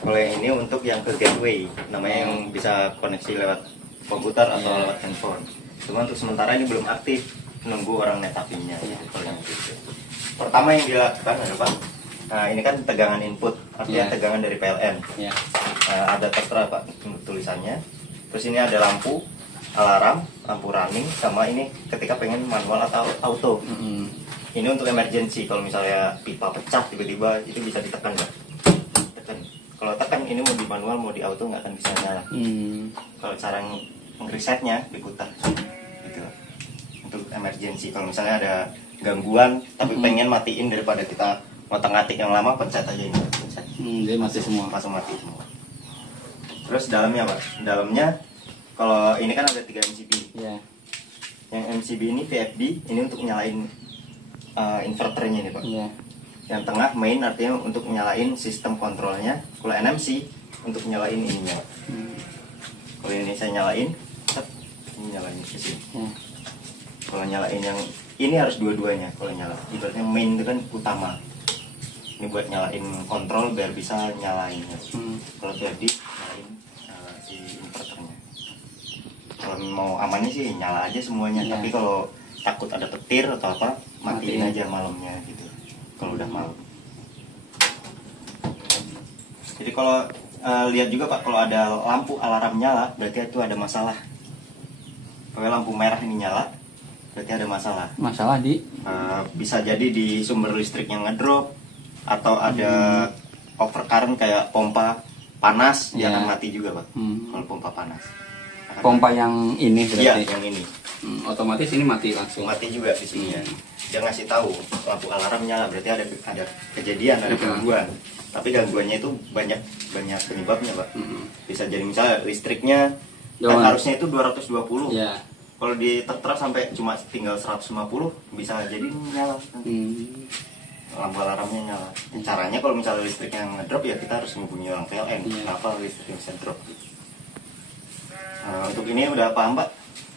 Kalau yang ini untuk yang ke gateway, namanya yang bisa koneksi lewat komputer atau lewat handphone. Cuma untuk sementara ini belum aktif, nunggu orang netapinnya. Kalau yang gitu. Pertama yang dilakukan adalah nah ini kan tegangan input, artinya tegangan dari PLN. Ada tertera Pak tulisannya. Terus ini ada lampu alarm, lampu running, sama ini ketika pengen manual atau auto. Ini untuk emergency, kalau misalnya pipa pecah tiba-tiba itu bisa ditekan nggak? Tekan. Kalau tekan ini mau di manual mau di auto nggak akan bisa nyala. Kalau cara ngeresetnya diputar, gitu. Untuk emergency, kalau misalnya ada gangguan tapi pengen matiin daripada kita ngotak-ngatik yang lama, pencet aja ini. Pencet. Jadi mati semua. Langsung mati semua. Terus dalamnya Pak, dalamnya kalau ini kan ada 3 MCB. Yang MCB ini VFD, ini untuk nyalain inverternya nih Pak. Yang tengah main artinya untuk nyalain sistem kontrolnya. Kalau NMC untuk nyalain ininya. Kalau ini saya nyalain, ini nyalain ke sini. Kalau nyalain yang ini harus dua-duanya. Kalau nyala, ibaratnya main itu kan utama. Ini buat nyalain kontrol biar bisa nyalain. Kalau VFD nyalain si inverternya. Kalau mau amannya sih nyala aja semuanya. Tapi kalau takut ada petir atau apa, matiin aja malamnya gitu. Kalau udah malam. Jadi kalau lihat juga Pak, kalau ada lampu alarm nyala, berarti itu ada masalah. Kalau lampu merah ini nyala, berarti ada masalah. Masalah di? Bisa jadi di sumber listrik yang ngedrop, atau ada overcurrent kayak pompa panas, dia akan mati juga Pak. Kalau pompa panas. Pompa yang ini berarti? Iya, yang ini. Otomatis ini mati langsung? Mati juga di sini ya. Dia ngasih tahu lampu alarm nyala, berarti ada kejadian, ada gangguan. Tapi gangguannya itu banyak penyebabnya Pak. Bisa jadi misalnya listriknya kan harusnya itu 220. Kalau ditertera sampai cuma tinggal 150, bisa jadi nyala. Lampu alarmnya nyala. Caranya kalau misalnya listrik yang ngedrop ya kita harus menghubungi orang PLN. Kenapa listrik bisa drop gitu. Untuk ini udah paham Pak?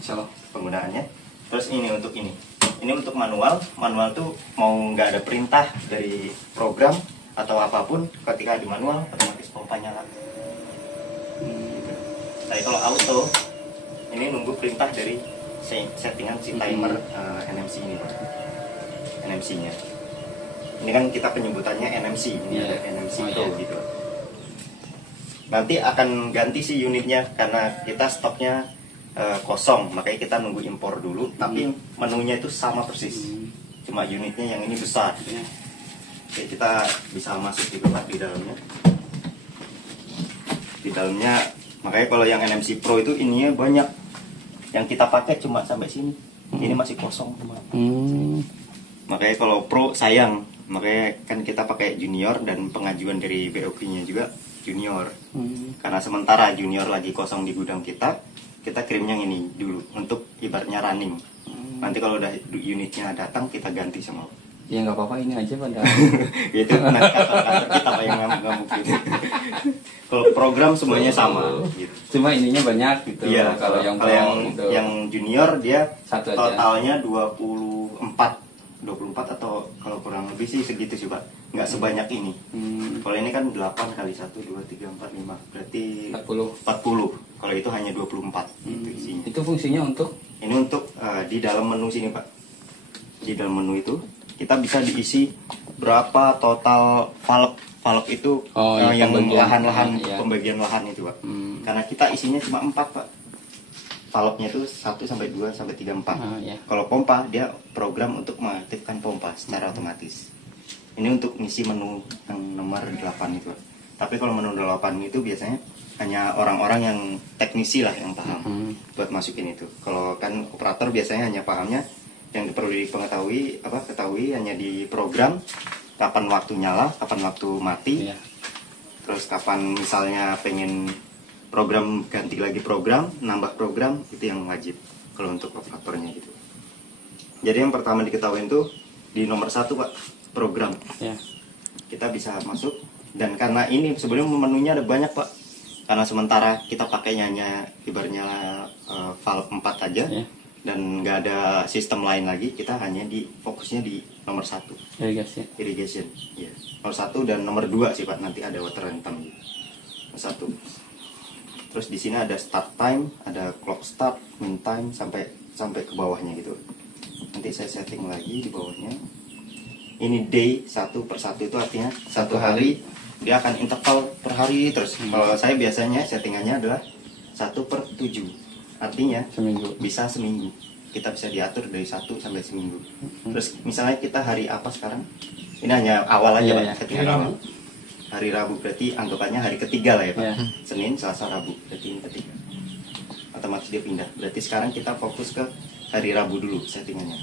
Insyaallah penggunaannya. Terus ini untuk ini. Ini untuk manual. Manual tuh mau nggak ada perintah dari program atau apapun, ketika di manual otomatis pompa nyala. Tapi kalau auto, ini nunggu perintah dari settingan si timer NMC ini Pak. NMC-nya. Ini kan kita penyebutannya NMC. Ini ada NMC Pro gitu. Nanti akan ganti si unitnya karena kita stoknya kosong, makanya kita nunggu impor dulu. Tapi menunya itu sama persis, cuma unitnya yang ini besar. Oke, kita bisa masuk gitu Pak di dalamnya. Di dalamnya, makanya kalau yang NMC Pro itu ininya banyak. Yang kita pakai cuma sampai sini. Ini masih kosong cuma. Makanya kalau Pro sayang, makanya kan kita pakai junior dan pengajuan dari BOP-nya juga junior. Karena sementara junior lagi kosong di gudang kita kirim yang ini dulu untuk ibaratnya running. Nanti kalau udah unitnya datang kita ganti sama. Ya nggak apa-apa, ini aja pada. Itu nanti kantor kita Pak yang ngamuk gitu. Kalau program semuanya sama gitu. Cuma ininya banyak gitu. Iya, kalau yang junior dia satu totalnya 24 atau kalau kurang lebih sih segitu sih Pak. Nggak sebanyak ini. Kalau ini kan 8 kali 1, 2, 3, 4, 5 berarti 40. Kalau itu hanya 24 itu isinya. Itu fungsinya untuk? Ini untuk di dalam menu sini Pak. Di dalam menu itu kita bisa diisi berapa total valve itu yang lahan-lahan pembagian lahan itu Pak. Karena kita isinya cuma 4 Pak. Valve-nya itu 1 sampai 2 sampai 3 4. Kalau pompa dia program untuk mengaktifkan pompa secara otomatis. Ini untuk ngisi menu yang nomor 8 itu. Tapi kalau menu 8 itu biasanya hanya orang-orang yang teknisi lah yang paham buat masukin itu. Kalau kan operator biasanya hanya pahamnya yang perlu ketahui hanya di program kapan waktu nyala, kapan waktu mati. Terus kapan misalnya pengen program ganti lagi program, nambah program, itu yang wajib kalau untuk operatornya gitu. Jadi yang pertama diketahui itu di nomor 1 Pak, program. Kita bisa masuk, dan karena ini sebelum menunya ada banyak Pak. Karena sementara kita pakainya hanya ibaratnya valve 4 aja. dan nggak ada sistem lain lagi, kita hanya fokusnya di nomor 1 irrigation ya. Nomor 1 dan nomor 2 sih Pak, nanti ada water rentam gitu. Nomor 1. Terus di sini ada start time, ada clock start, min time sampai ke bawahnya gitu. Nanti saya setting lagi di bawahnya. Ini day 1 per 1 itu artinya 1 hari dia akan interval per hari terus. Kalau saya biasanya settingannya adalah 1 per 7, artinya seminggu. Bisa seminggu. Kita bisa diatur dari 1 sampai seminggu. Terus misalnya kita hari apa sekarang? Ini hanya awal aja Pak, settingan awal. Hari Rabu berarti anggapannya hari ketiga lah ya Pak. Senin, Selasa, Rabu berarti ini ketiga. Otomatis dia pindah. Berarti sekarang kita fokus ke hari Rabu dulu settingannya.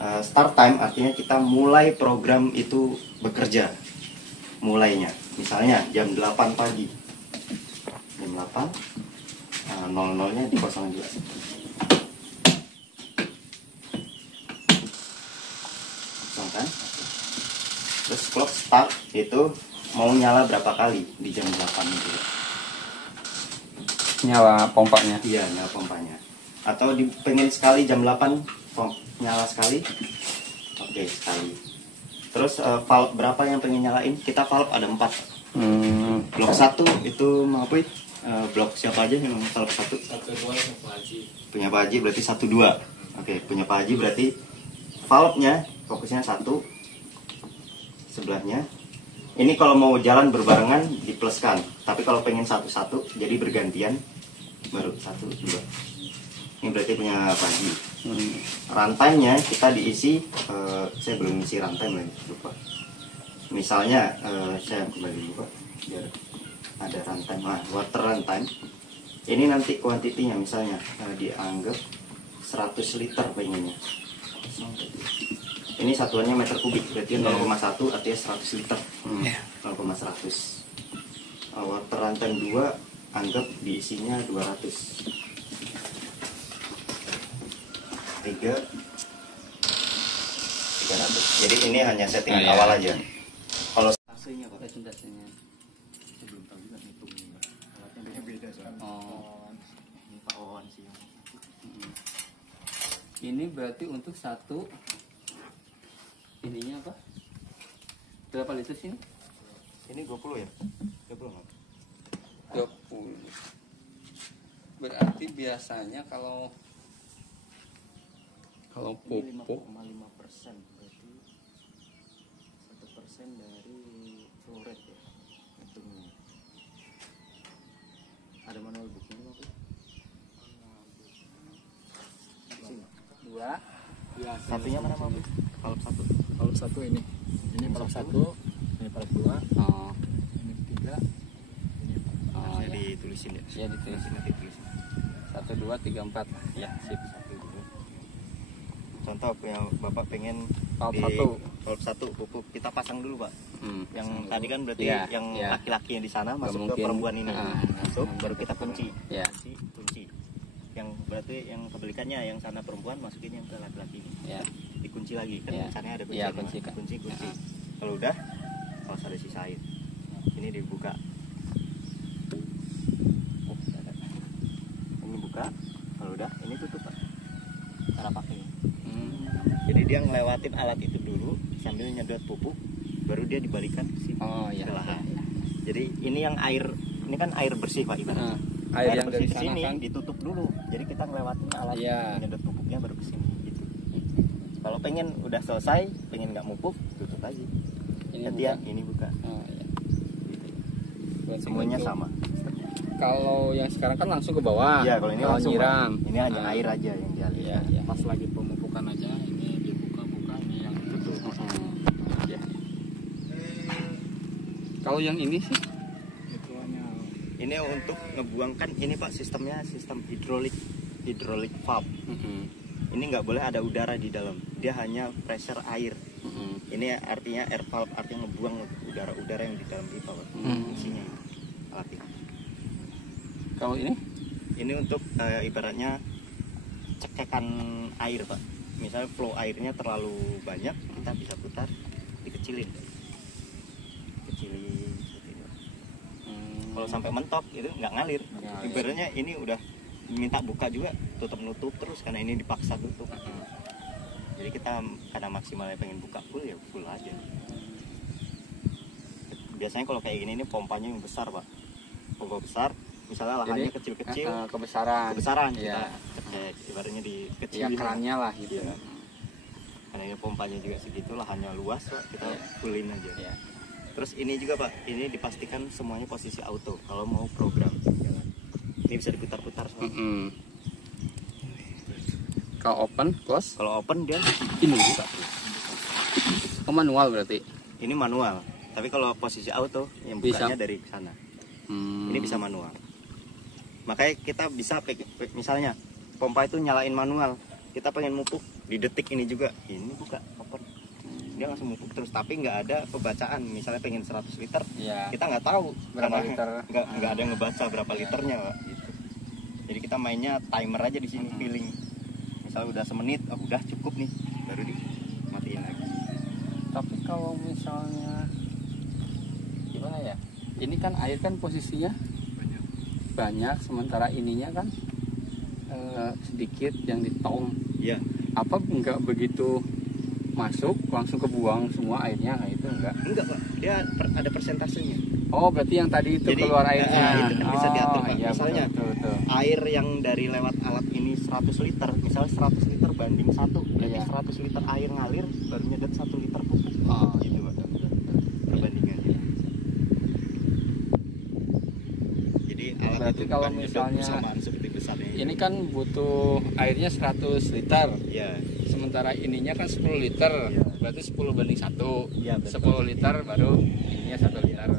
Start time artinya kita mulai program itu bekerja. Mulainya misalnya jam 8 pagi. Jam 8 00-nya dikosongin juga. Kosongkan. Terus clock start itu mau nyala berapa kali di jam 8 itu? Nyala pompanya. Iya, nyala pompanya. Atau pengen sekali jam 8 nyala sekali. Oke, sekali. Terus valve berapa yang pengen nyalain? Kita valve ada 4. Blok 1 itu mau apa? Blok siapa aja yang valve 1? 1, 2 yang Pak Haji. Punya Pak Haji berarti 1, 2. Oke, punya Pak Haji berarti valve-nya fokusnya 1. Sebelahnya. Ini kalau mau jalan berbarengan dipluskan. Tapi kalau pengen satu-satu jadi bergantian baru 1, 2. Ini berarti punya Pak Haji. Rantainya kita diisi, saya belum isi rantai lagi, lupa. Misalnya saya kembali dulu Pak, biar ada rantai, water rantai. Ini nanti kuantitinya misalnya dianggap 100 liter pengennya. Ini satuannya meter kubik, berarti 0,1 artinya 100 liter. 0,100. Water rantai 2 anggap diisinya 200. 300. Jadi ini hanya settingan awal aja. Kalau AC-nya Pak, Presentasinya. saya belum tahu juga hitungnya. Alatnya beda soalnya. Ini Pak Wawan sih. Ini berarti untuk satu ininya apa? Berapa liter sini? Ini 20 ya? 20 nggak? 20. Berarti biasanya kalau Ini pupuk 5,5%, berarti 1% dari flow rate ya. Hitungnya. Ada manual booknya Pak? 2. Ya, Satunya mana Pak? Valve 1. valve 1 ini. Ini valve 1, ini valve 2, oh, ini 3, ini 4. Saya ditulisin ya. ya ditulisin. Nanti tulisin. 1, 2, 3, 4. Ya, sip. Contoh punya Bapak pengen Valve di 1. valve 1 pupuk, kita pasang dulu Pak. Yang tadi kan berarti Iya, yang iya. laki-laki yang di sana Nggak masuk ke mungkin. perempuan ini. Masuk baru kita kunci. Ya. Kunci. Yang berarti yang kebalikannya yang sana perempuan masukin yang ke laki-laki ini. Ya. Dikunci lagi kan Iya. sana ada kunci. Iya, kan, kunci, Mas? Kak. Kunci. Ya. Kalau udah harus ada sisain. Ini dibuka. Ini buka. Kalau udah ini tutup Pak. Cara pakainya. Jadi dia ngelewatin alat itu dulu sambil nyedot pupuk, baru dia dibalikan ke sini. Oh ya. Ke lahan. Jadi ini yang air, ini kan air bersih Pak ibaratnya. Air yang bersih dari ke sana sini kan. ditutup dulu. Jadi kita ngelewatin alat Iya. nyedot pupuknya baru ke sini gitu. Kalau pengen udah selesai, pengen nggak mupuk, tutup aja. Ini Gantian, buka. ini buka. Oh, ya. Berarti Semuanya untuk- sama. Kalau yang sekarang kan langsung ke bawah. Iya, kalau ini langsung nyiram. Pak. Ini hanya air aja yang dialirkan. Iya, iya. Pas lagi pemupukan aja, ini dibuka-buka, ini yang tutup. Ya. Kalau yang ini sih Itu hanya Ini untuk ngebuangkan ini Pak, sistemnya sistem hidrolik valve. Ini nggak boleh ada udara di dalam, dia hanya pressure air. Ini artinya air valve, artinya ngebuang udara-udara yang di dalam pipa Pak. Fungsinya itu, alat ini. Kalau ini Untuk ibaratnya cekekan air Pak. Misalnya flow airnya terlalu banyak, kita bisa putar, dikecilin. Kecilin seperti ini. Kalau sampai mentok itu nggak ngalir. Ibaratnya ini udah minta buka juga tutup nutup terus karena ini dipaksa tutup. Jadi kita karena maksimalnya pengen buka full ya full aja. Biasanya kalau kayak gini ini pompanya yang besar pak, pompa besar. Misalnya lahannya kecil-kecil, kebesaran ya. Kita cek, ibaratnya dikecilin. Ya kerannya lah gitu. Ya. Karena ini pompanya juga segitu, lahannya luas pak, kita fullin aja. Ya. Terus ini juga pak, ini dipastikan semuanya posisi auto kalau mau program. Ini bisa diputar-putar soalnya. Kalau open, close? Kalau open dia ini bisa. Oh, manual berarti? Ini manual. Tapi kalau posisi auto yang bukanya bisa dari sana. Ini bisa manual. Makanya kita bisa misalnya pompa itu nyalain manual. Kita pengen mupuk di detik ini juga. Ini buka open. Dia langsung mupuk terus. Tapi nggak ada pembacaan. Misalnya pengen 100 liter, kita nggak tahu berapa liter. Nggak ada yang ngebaca berapa liternya, Pak. Gitu. Jadi kita mainnya timer aja di sini, feeling. Misalnya udah semenit, udah cukup nih, baru dimatiin lagi. Tapi kalau misalnya gimana ya? Ini kan air kan posisinya banyak, sementara ininya kan sedikit yang di tong. Iya. Apa enggak begitu masuk langsung kebuang semua airnya? Nah, itu enggak? Enggak pak, dia ada persentasenya. Oh, berarti yang tadi itu jadi, keluar airnya. Itu kan bisa diatur pak. Iya, misalnya betul. Air yang dari lewat alat ini 100 liter, misalnya 100 liter banding 1, berarti 100 liter air ngalir baru nyedot 1 liter pupuk. Gitu pak. Perbandingannya. Jadi alat berarti itu kalau kan misalnya seperti besarnya. Ini kan butuh airnya 100 liter. Iya. Sementara ininya kan 10 liter. Ya. Berarti 10 banding 1. Ya, 10 liter baru ininya 1 liter.